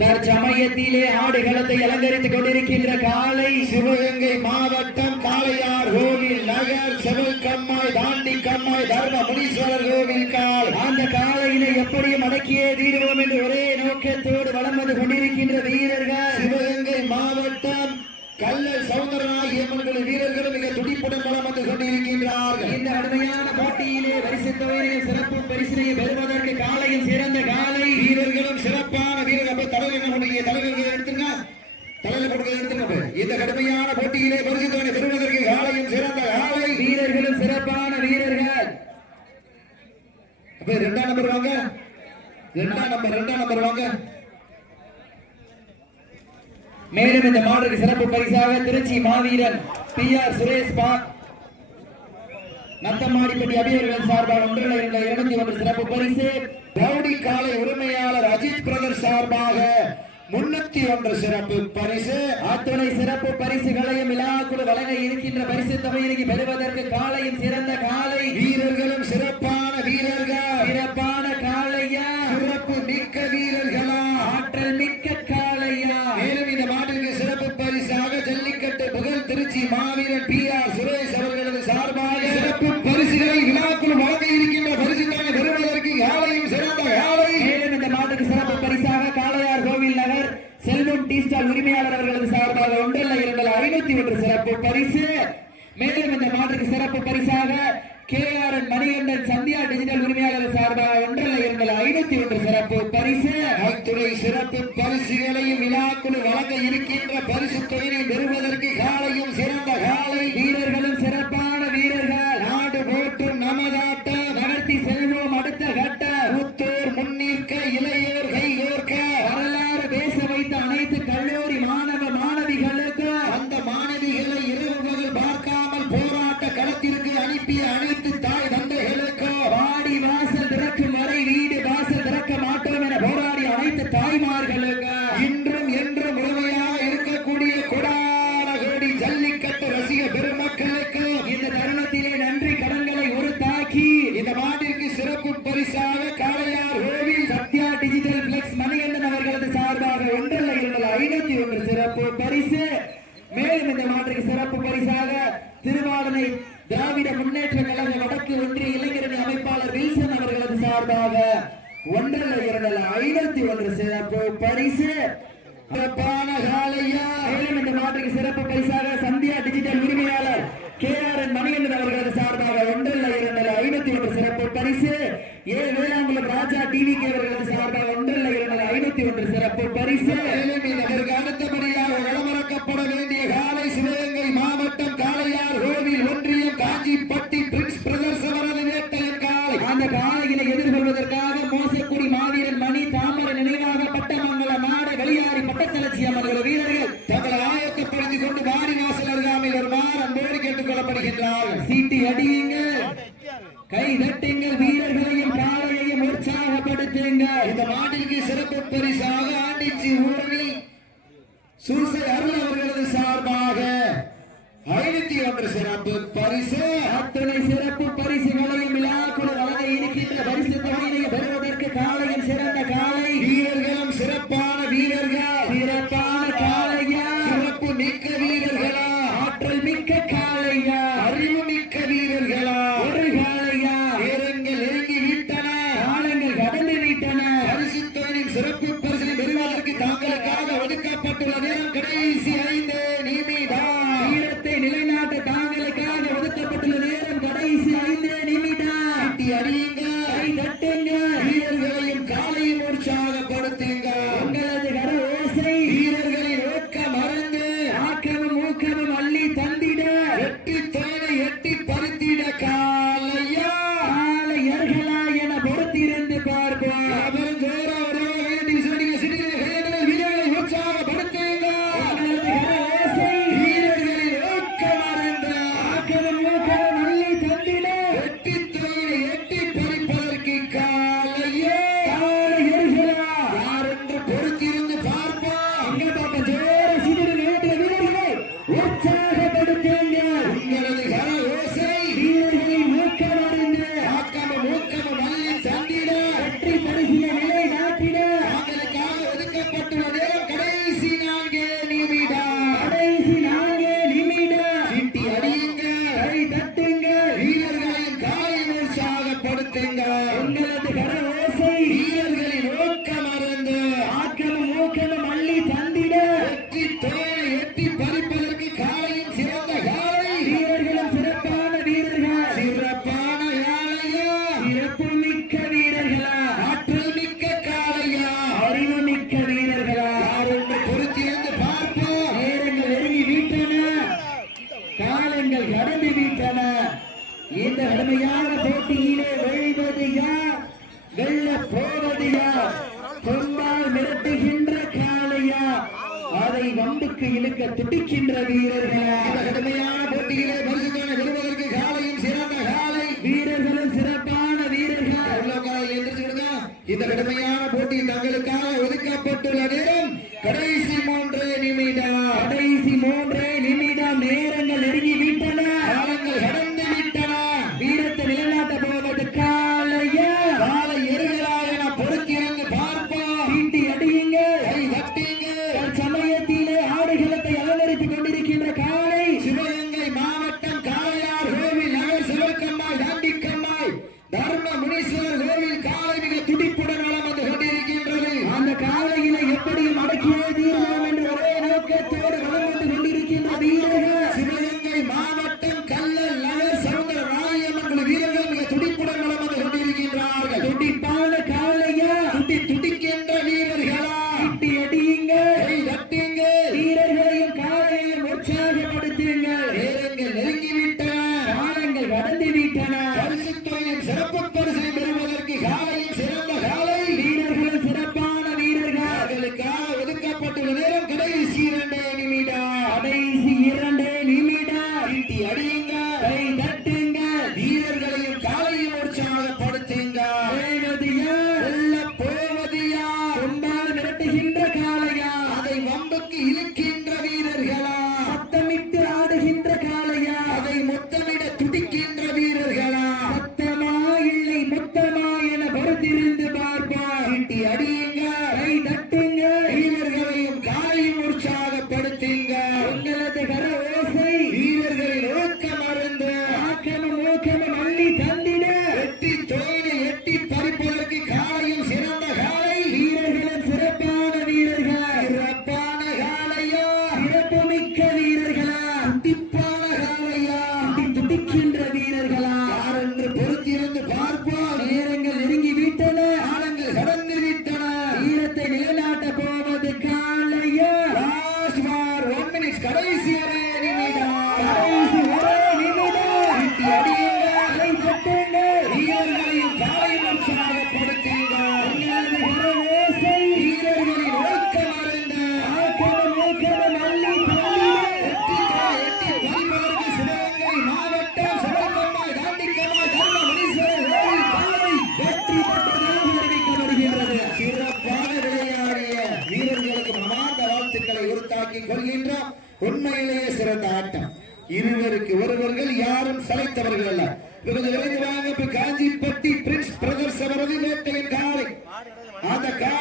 தற்சமயத்திலே ஆடுகளத்தை அலங்கரித்துக் கொண்டிருக்கின்ற காலை சிவகங்கை மாவட்டம் காளையார் கோவில் நகர் செவல்கம்மாய் தாண்டி கம்மாய் தர்ம முனீஸ்வரர் கோவில் கால். அந்த காலையினை எப்படியும் அடக்கியே தீர்வோம் என்று ஒரே நோக்கத்தோடு வலம் வந்து கொண்டிருக்கின்ற வீரர்கள் சிவகங்கை மாவட்டம் கல்லல் சௌந்தரநாயகி வீரர்களும் மிக துடிப்புடன் வலம் வந்து கொண்டிருக்கின்றார்கள். இந்த கடுமையான போட்டியிலே பரிசு தொகையை சிறப்பு பரிசினை பெறுவதற்கு காலையும் சிறந்த காலை வீரர்களும் சிறப்பான வீரர்கள் தலைவர்கள் எடுத்துங்க இந்த கடுமையான போட்டியிலே பரிசு தொகை பெறுவதற்கு காலையும் சிறந்த காலை வீரர்களும் சிறப்பான வீரர்கள். இரண்டாம் நம்பர் வாங்க, இரண்டாம் நம்பர் வாங்க. மேலும் இந்த மாற்றுக்கு சிறப்பு பரிசாக திருச்சி மாவீரன் PR சுரேஷ் நத்தமாடிப்பட்டி அபியர்கள் சார்பாக 1,201 சிறப்பு பரிசு. ரவுடி காலை உரிமையாளர் அஜித் பிரதர் சார்பாக 301 சிறப்பு பரிசு. அத்துணை சிறப்பு பரிசுகளையும் விழாக்குழு வழங்க இருக்கின்ற பரிசு தொகையை பெறுவதற்கு காலையும் சிறந்த காலை வீரர்களும் சிறப்பான வீரர்கள், சிறப்பான காலையா, சிறப்பு மிக்க வீரர்களா, ஆற்றல் மிக்க காலையா. மேலும் இந்த மாட்டிற்கு சிறப்பு பரிசாக ஜல்லிக்கட்டு புகழ் திருச்சி மாவீரன் PR சுரேஷ் அவர்களது சார்பாக சிறப்பு பரிசுகளை விழாக்குழு வழங்க இருக்கின்ற பரிசுகளை பெறுவதற்கு காலையும் சிறந்த காலை. மேலும் இந்த மாட்டுக்கு சிறப்பு பரிசாக காளையார் கோவில் நகர் செல்வம் டீ ஸ்டால் உரிமையாளர் அவர்களது சார்பாக 1,501 சிறப்பு பரிசு. மேலும் இந்த மாட்டுக்கு சிறப்பு பரிசாக KRN மணிகண்டன் சந்தியா டிஜிட்டல் உரிமையாளர் சார்பாக 1,501 சிறப்பு பரிசு. அத்துறை சிறப்பு பரிசுகளையும் விழாக்குழு வழங்க இருக்கின்ற பரிசு தொகையை பெறுவதற்கு காலையும் சிறந்த காலை வீரர்களும் சிறப்பான வீரர்கள். நாடு போற்றும் நமதாட்ட நகர்த்தி செல்வோம் அடுத்த கட்ட புத்தூர் முன்னிற்க இளையோர் கைகோர்க்க வரலாறு பேச வைத்த அனைத்து கல்லூரி மாணவ மாணவிகளுக்கு அந்த மாணவிகளை இரவு முதல் பார்க்காமல் போராட்ட களத்திற்கு அனுப்பிய அனைத்து தாய் தந்தைகளுக்கு வாடி வாசல் திறக்கும் வரை வீடு வாசல் திறக்க மாட்டோம் என போராடிய அனைத்து தாய்மார்களுக்கு இன்றும் என்றும் முழுமையாக இருக்கக்கூடிய கொடான கோடி ஜல்லிக்கட்டு ரசிக பெருமக்களுக்கு இந்த தருணத்திலே நன்றி கடன்களை ஒரு தாக்கி இந்த மாட்டிற்கு சிறப்பு பரிசாக காளையார் கோவில் சத்யா டிஜிட்டல் பிளக்ஸ் மணிகண்டன் அவர்களது சார்பாக 1,501 சிறப்பு பரிசு. மேலும் இந்த மாட்டிற்கு சிறப்பு பரிசாக திருவாடனை திராவிட முன்னேற்ற கழக வடக்கு ஒன்றிய இளைஞரணி அமைப்பாளர் வில்சன் அவர்களது சார்பாக 1,501 சிறப்பு பரிசு. சிறப்பான காளையா. மேலும் இந்த மாட்டுக்கு சிறப்பு பரிசாக சந்தியா டிஜிட்டல் உரிமையாளர் KRN மணிகண்டன் அவர்களது சார்பாக 1,501 சிறப்பு பரிசு. வேளாங்குளம் ராஜா TVK அவர்களது சார்பாக 1,501 சிறப்பு பரிசு. இதற்கு அடுத்தபடியாக வளமறக்கப்பட வேண்டிய காலை சிவகங்கை மாவட்டம் காளையார் கோவில் ஒன்றியம் காஞ்சிப்பட்டி பிரின்ஸ் பிரதர்ஸ் அவரது வேட்டையன் காலை. அந்த காலையினை எதிர்கொள்வதற்காக மோசக்குடி மாவீரன் மணி தாமர நினைவாக பட்டமங்கல மாட வெளியாரி பட்டத்தளர்ச்சி அமர்வுள்ள வீரர்கள் தங்களை ஆயத்தப்படுத்திக் கொண்டு வாரி வாசல் அருகாமையில் வருமாறு அன்போடு கேட்டுக் கொள்ளப்படுகின்றார்கள். சீட்டி அடியுங்கள், கை தட்டுங்கள், வீரர்களையும் காலையையும் உற்சாகப்படுத்துங்கள். இந்த மாட்டிற்கு சிறப்பு பரிசாக ஆண்டிச்சி ஊரணி சூசை அருள் அவர்களது சார்பாக 501 சிறப்பு பரிசு. அத்துணை சிறப்பு பரிசுகளையும் விழாக்குழு வழங்க இருக்கின்ற பரிசு தொகையை பெறுவதற்கு காலையும் சிறந்த காலை வீரர்களும் சிறப்பான வீரர்கள், சிறப்பான காலையா, சிறப்பு மிக்க வீரர்களா, ஆற்றல் மிக்க காலையா, அறிவு மிக்க வீரர்களா, ஒரு காலையா. நேரங்கள் நெருங்கி விட்டன, காலங்கள் கடந்து விட்டன. பரிசு தொகையின் சிறப்பு பரிசினை பெறுவதற்கு தாங்களுக்காக ஒதுக்கப்பட்டுள்ள நேரம் கடைசி 5 நிமிடம். வீரத்தை நிலைநாட்ட தாங்களுக்காக ஒதுக்கப்பட்டுள்ள நேரம் கடைசி 5 நிமிடம். சீட்டி அடியுங்க, கை தட்டுங்க, வீரர்களையும் காலையும் உற்சாகப்படுத்துங்க. உங்களது கர ஓசை வீரர்களின் ஊக்க மறந்து ஆக்கமும் ஊக்கமும் அள்ளி தந்திட எட்டி தேனை எட்டி பறித்திட காலையா. காளையர்களா என பொறுத்திருந்து பார்ப்போம். வீரர்களை உற்சாகப்படுத்துங்க. உங்களது கர ஓசை வீரர்களின் ஊக்க மறந்து ஆக்கமும் ஊக்கமும் அள்ளி தந்திட எட்டி தேனை எட்டி படுத்துங்க உங்களது கர ஓசை வீரர்களின் ஊக்கம் அருந்து ஆக்கமும் ஊக்கமும் அள்ளி தந்திட வெற்றி தோலை எட்டி பறிப்பதற்கு காலையும் சிறந்த காலை வீரர்களும் சிறப்பான வீரர்கள் சிறப்பான காலையா சிறப்பு மிக்க வீரர்களா ஆற்றல் மிக்க காலையா அறிவு மிக்க வீரர்களா யார் ஒன்று பொறுத்திருந்து பார்ப்போம் நேரங்கள் நெருங்கி விட்டன காலங்கள் கடந்து விட்டன இந்த கடுமையான போட்டியிலே வெல்வது யார் வெல்ல போவது யார் கொம்பால் மிரட்டுகின்ற காளையா அதை வம்புக்கு இழுக்க துடிக்கின்ற வீரர்களா இந்த கடுமையான போட்டியிலே பரிசுக்கான பெறுவதற்கு காலையும் சிறந்த காலை வீரர்களும் சிறப்பான வீரர்கள் எவ்வளவு காலை எந்திரிச்சுடுங்க இந்த கடுமையான போட்டி தங்களுக்காக ஒதுக்கப்பட்டுள்ள நேரம் கடைசி 3 நிமிடம் கடைசி 3 நிமிடம் நேரங்கள் நெருங்கி விட்டன காலங்கள் கடந்து விட்டன வீரத்தை நிலைநாட்ட போவது காளையா காலை எருகலாக என பொறுத்திருந்து பார்ப்போம் சீட்டி அடியுங்க கை தட்டிங்க சமயத்திலே ஆடுகளத்தை அலங்கரித்துக் கொண்டிருக்கின்ற காளை சிவகங்கை மாவட்டம் காளையார் கோவில் நகர் சிவக்கம்மாய் தாண்டிக்கம்மாய் தர்ம முனீஸ்வரர் கோவில் காலை மிக துடிப்புடன் வளம் வந்து கொண்டிருக்கின்றது அந்த காளையினை எப்படியும் அடக்கியே தீர்வோம் என்ற ஒரே நோக்கத்தோடு வளம் வந்து கொண்டிருக்கின்ற வீரர்கள் சிவகங்கை மாவட்டம் கல்லல் நகர் சவுந்தர ராயம்மன் குழு வீரர்கள் மிக துடிப்புடன் வளம் வந்து கொண்டிருக்கின்றார்கள் துடிப்பான காளையா துடிக்கின்ற வீரர்களா சீட்டி அடியுங்க கை தட்டிங்க வீரர்களையும் காளையையும் உற்சாகப்படுத்துங்கள் நேரங்கள் நெருங்கிவிட்டன காலங்கள் கடந்து விட்டன பரிசுத்துறையின் சிறப்பு பரிசை பெறுவதற்கு காலையும் சிறந்த காலை வீரர்களும் சிறப்பான வீரர்கள் அவர்களுக்காக ஒதுக்கப்பட்டுள்ள நேரம் கடைசி 2 நிமிடம் கடைசி 2 நிமிடம் சீட்டி அடியுங்க கை தட்டுங்க வீரர்களையும் காலையும் உற்சாகப்படுத்துங்க வெல்வது யார் வெல்ல போவது யார் கொம்பால் மிரட்டுகின்ற காளையா அதை வம்புக்கு இழுக்கின்ற வீரர்களா சத்தமிட்டு ஆடுகின்ற காளையா அதை முத்தமிட துடிக்கின்ற வீரர்களா சத்தமா இல்லை மொத்தமா என பொறுத்திருந்து பார்ப்பார் சீட்டி அடியுங்க கை தட்டுங்க வீரர்களையும் காலையும் உற்சாகப்படுத்துங்க உங்களது கர ஓசை வீரர்களின் ஊக்கம் அருந்து ஆக்கமும் ஊக்கமும் அள்ளி தந்திட வெற்றி தோலை எட்டி பறிப்பதற்கு காலையும் சிறந்த காலை வீரர்களும் சிறப்பான வீரர்கள் சிறப்பான காலையா சிறப்பு மிக்க வீரர்களா துடிப்பான காலையா துடிக்கின்ற வீரர்களா யார் என்று பொறுத்திருந்து பார்ப்போம் நேரங்கள் நெருங்கி விட்டன காலங்கள் கடந்து விட்டன வீரத்தை நிலைநாட்ட போவது காளையா லாஸ்ட் ஃபார் 1 மினிட் கடைசி அரை நிமிடம் கடைசி ஒரே நிமிடம் சீட்டி அடியுங்க கை தட்டுங்க வீரர்களையும் காலையும் உற்சாகப்படுத்துங்க உங்களது கர ஓசை வீரர்களின் ஊக்கம் அருந்து ஆக்கமும் ஊக்கமும் அள்ளி தந்திட வெற்றி தோலை எட்டி பறிப்பதற்கு சிவகங்கை மாவட்டம் சிவகம்மாய் தாண்டிக்கம்மாய் தர்ம முனீஸ்வரர் கோவில் காலை வெற்றி பெற்றதாக அறிவிக்கப்படுகிறது சிறப்பாக விளையாடிய வீரர்களுக்கு மனமார்ந்த வாழ்த்துக்களை உறுத்தாக்கி கொள்கின்றோம் உண்மையிலேயே சிறந்த ஆட்டம் இருவருக்கு ஒருவர்கள் யாரும் சளைத்தவர்கள் அல்ல இவரது விரைந்து வாங்க காஞ்சிப்பட்டி பிரின்ஸ் பிரதர்ஸ் அவரது நேர்த்தையின் காலை அந்த காலை